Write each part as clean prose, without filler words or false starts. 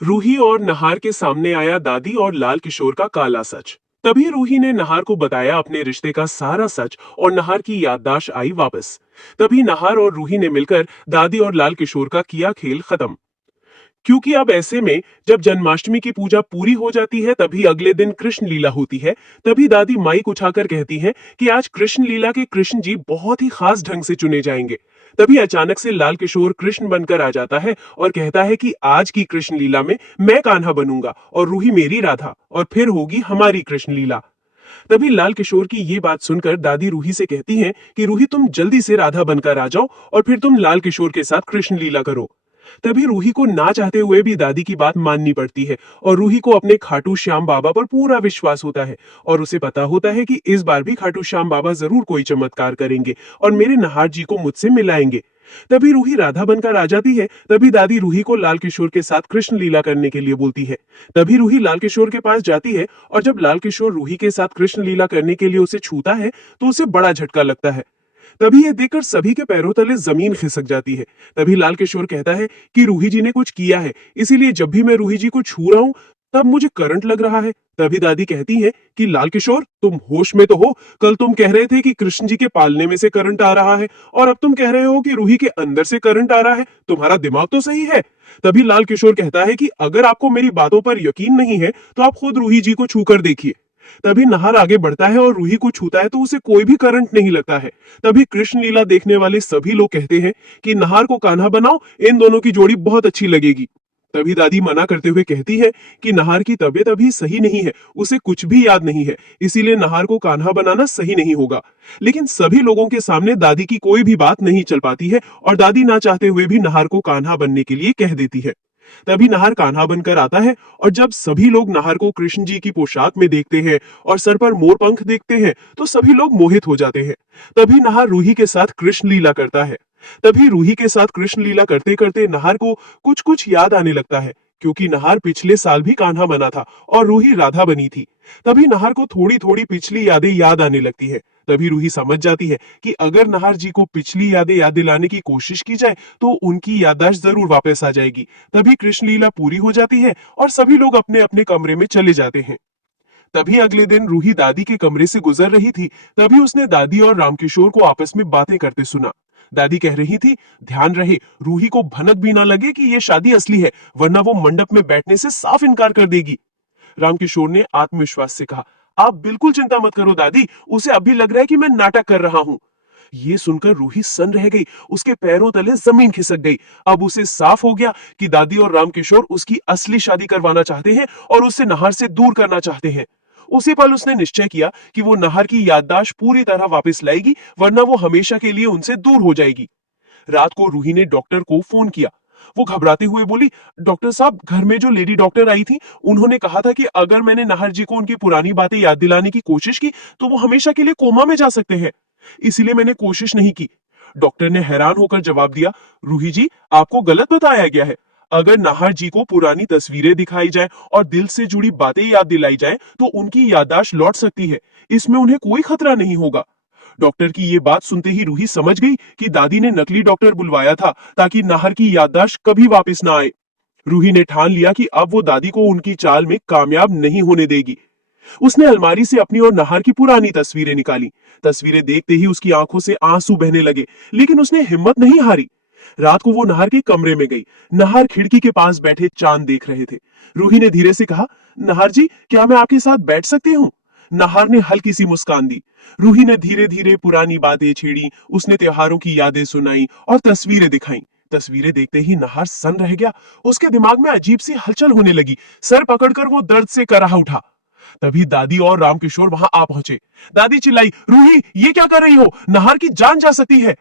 रूही और नहार के सामने आया दादी और लाल किशोर का काला सच। तभी रूही ने नहार को बताया अपने रिश्ते का सारा सच और नहार की याददाश्त आई वापस। तभी नहार और रूही ने मिलकर दादी और लाल किशोर का किया खेल खत्म। क्योंकि अब ऐसे में जब जन्माष्टमी की पूजा पूरी हो जाती है तभी अगले दिन कृष्ण लीला होती है। तभी दादी माइक उठाकर कहती हैं कि आज कृष्ण लीला के कृष्ण जी बहुत ही खास ढंग से चुने जाएंगे। तभी अचानक से लाल किशोर कृष्ण बनकर आ जाता है और कहता है कि आज की कृष्ण लीला में मैं कान्हा बनूंगा और रूही मेरी राधा और फिर होगी हमारी कृष्ण लीला। तभी लाल किशोर की ये बात सुनकर दादी रूही से कहती हैं कि रूही तुम जल्दी से राधा बनकर आ जाओ और फिर तुम लाल किशोर के साथ कृष्ण लीला करो। तभी रूही को ना चाहते हुए भी दादी की बात माननी पड़ती है और रूही को अपने खाटू श्याम बाबा पर पूरा विश्वास होता है और उसे पता होता है कि इस बार भी खाटू श्याम बाबा जरूर कोई चमत्कार करेंगे और मेरे नहार जी को मुझसे मिलाएंगे। तभी रूही राधा बनकर आ जाती है। तभी दादी रूही को लाल किशोर के साथ कृष्ण लीला करने के लिए बोलती है। तभी रूही लाल किशोर के पास जाती है और जब लाल किशोर रूही के साथ कृष्ण लीला करने के लिए उसे छूता है तो उसे बड़ा झटका लगता है। तभी ये देखकर सभी के पैरों तले जमीन खिसक जाती है। तभी लाल किशोर कहता है कि रूही जी ने कुछ किया है, इसीलिए जब भी मैं रूही जी को छू रहा हूं तब मुझे करंट लग रहा है। तभी दादी कहती है कि लाल किशोर तुम होश में तो हो। कल तुम कह रहे थे कि कृष्ण जी के पालने में से करंट आ रहा है और अब तुम कह रहे हो कि रूही के अंदर से करंट आ रहा है। तुम्हारा दिमाग तो सही है। तभी लाल किशोर कहता है कि अगर आपको मेरी बातों पर यकीन नहीं है तो आप खुद रूही जी को छूकर देखिए। तभी नहार आगे बढ़ता है और रूही को छूता है तो उसे कोई भी करंट नहीं लगता है। तभी कृष्ण लीला देखने वाले सभी लोग कहते हैं कि नहार को कान्हा बनाओ, इन दोनों की जोड़ी बहुत अच्छी लगेगी। तभी दादी मना करते हुए कहती है कि नहार की तबीयत अभी सही नहीं है, उसे कुछ भी याद नहीं है, इसीलिए नहार को कान्हा बनाना सही नहीं होगा। लेकिन सभी लोगों के सामने दादी की कोई भी बात नहीं चल पाती है और दादी ना चाहते हुए भी नहार को कान्हा बनने के लिए कह देती है। तभी नहार कान्हा बनकर आता है और जब सभी लोग नहार को कृष्ण जी की पोशाक में देखते हैं और सर पर मोर पंख देखते हैं तो सभी लोग मोहित हो जाते हैं। तभी नहार रूही के साथ कृष्ण लीला करता है। तभी रूही के साथ कृष्ण लीला करते करते नहार को कुछ कुछ याद आने लगता है, क्योंकि नहार पिछले साल भी कान्हा बना था और रूही राधा बनी थी। तभी नहार को थोड़ी थोड़ी पिछली यादें याद आने लगती है। तभी रूही समझ जाती है कि अगर नहार जी को पिछली यादें याद दिलाने की कोशिश की जाए तो उनकी याददाश्त जरूर वापस आ जाएगी। तभी कृष्ण लीला पूरी हो जाती है और सभी लोग अपने अपने कमरे में चले जाते हैं। तभी अगले दिन रूही दादी के कमरे से गुजर रही थी। तभी उसने दादी और रामकिशोर को आपस में बातें करते सुना। दादी कह रही थी, ध्यान रहे रूही को भनक भी ना लगे कि ये शादी असली है, वरना वो मंडप में बैठने से साफ इनकार कर देगी। रामकिशोर ने आत्मविश्वास से कहा, आप बिल्कुल चिंता मत करो दादी, उसे अभी लग रहा है कि मैं नाटक कर रहा हूँ। ये सुनकर रूही सन रह गई, उसके पैरों तले जमीन खिसक गई। अब उसे साफ हो गया कि दादी और रामकिशोर उसकी असली शादी करवाना चाहते हैं और उसे नहार से दूर करना चाहते हैं। उसी पल उसने निश्चय किया कि वो नहार की याददाश्त पूरी तरह वापस लाएगी, वरना वो हमेशा के लिए उनसे दूर हो जाएगी। रात को रूही ने डॉक्टर को फोन किया। वो घबराते हुए बोली, डॉक्टर साहब, घर में जो लेडी डॉक्टर आई थी उन्होंने कहा था कि अगर मैंने नाहर जी को उनकी पुरानी बातें याद दिलाने की कोशिश की तो वो हमेशा के लिए कोमा में जा सकते हैं, इसीलिए मैंने कोशिश नहीं की। डॉक्टर ने हैरान होकर जवाब दिया, रूही जी, आपको गलत बताया गया है। अगर नाहर जी को पुरानी तस्वीरें दिखाई जाए और दिल से जुड़ी बातें याद दिलाई जाए तो उनकी याददाश्त लौट सकती है, इसमें उन्हें कोई खतरा नहीं होगा। डॉक्टर की ये बात सुनते ही रूही समझ गई कि दादी ने नकली डॉक्टर बुलवाया था ताकि नाहर की याददाश्त कभी वापस ना आए। रूही ने ठान लिया कि अब वो दादी को उनकी चाल में कामयाब नहीं होने देगी। उसने अलमारी से अपनी और नाहर की पुरानी तस्वीरें निकाली। तस्वीरें देखते ही उसकी आंखों से आंसू बहने लगे, लेकिन उसने हिम्मत नहीं हारी। रात को वो नाहर के कमरे में गई। नाहर खिड़की के पास बैठे चांद देख रहे थे। रूही ने धीरे से कहा, नाहर जी, क्या मैं आपके साथ बैठ सकती हूँ? नाहर ने हल्की सी मुस्कान दी। रूही ने धीरे धीरे पुरानी बातें छेड़ी। उसने त्योहारों की यादें सुनाई और तस्वीरें दिखाई। तस्वीरें देखते ही नाहर सन रह गया। उसके दिमाग में अजीब सी हलचल होने लगी। सर पकड़कर वो दर्द से कराह उठा। तभी दादी और रामकिशोर वहां आ पहुंचे। दादी चिल्लाई, रूही, ये क्या कर रही हो? नाहर की जान जा सकती है।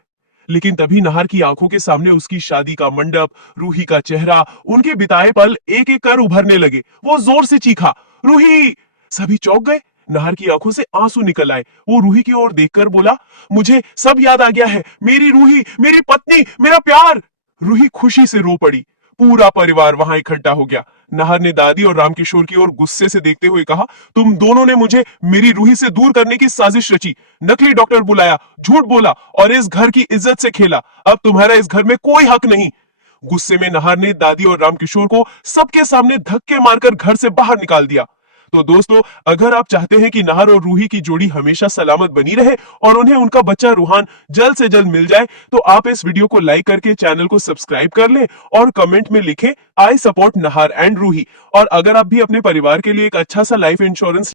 लेकिन तभी नाहर की आंखों के सामने उसकी शादी का मंडप, रूही का चेहरा, उनके बिताए पल एक एक कर उभरने लगे। वो जोर से चीखा, रूही! सभी चौंक गए। नाहर की आंखों से आंसू निकल आए। वो रूही की ओर देखकर बोला, मुझे सब याद आ गया है, मेरी रूही, मेरी पत्नी, मेरा प्यार। रूही खुशी से रो पड़ी। पूरा परिवार वहां इकट्ठा हो गया। नाहर ने दादी और रामकिशोर की ओर गुस्से से देखते हुए कहा, तुम दोनों ने मुझे मेरी रूही से दूर करने की साजिश रची, नकली डॉक्टर बुलाया, झूठ बोला और इस घर की इज्जत से खेला। अब तुम्हारा इस घर में कोई हक नहीं। गुस्से में नहार ने दादी और रामकिशोर को सबके सामने धक्के मारकर घर से बाहर निकाल दिया। तो दोस्तों, अगर आप चाहते हैं कि नहर और रूही की जोड़ी हमेशा सलामत बनी रहे और उन्हें उनका बच्चा रूहान जल्द से जल्द मिल जाए, तो आप इस वीडियो को लाइक करके चैनल को सब्सक्राइब कर लें और कमेंट में लिखें आई सपोर्ट नहर एंड रूही। और अगर आप भी अपने परिवार के लिए एक अच्छा सा लाइफ इंश्योरेंस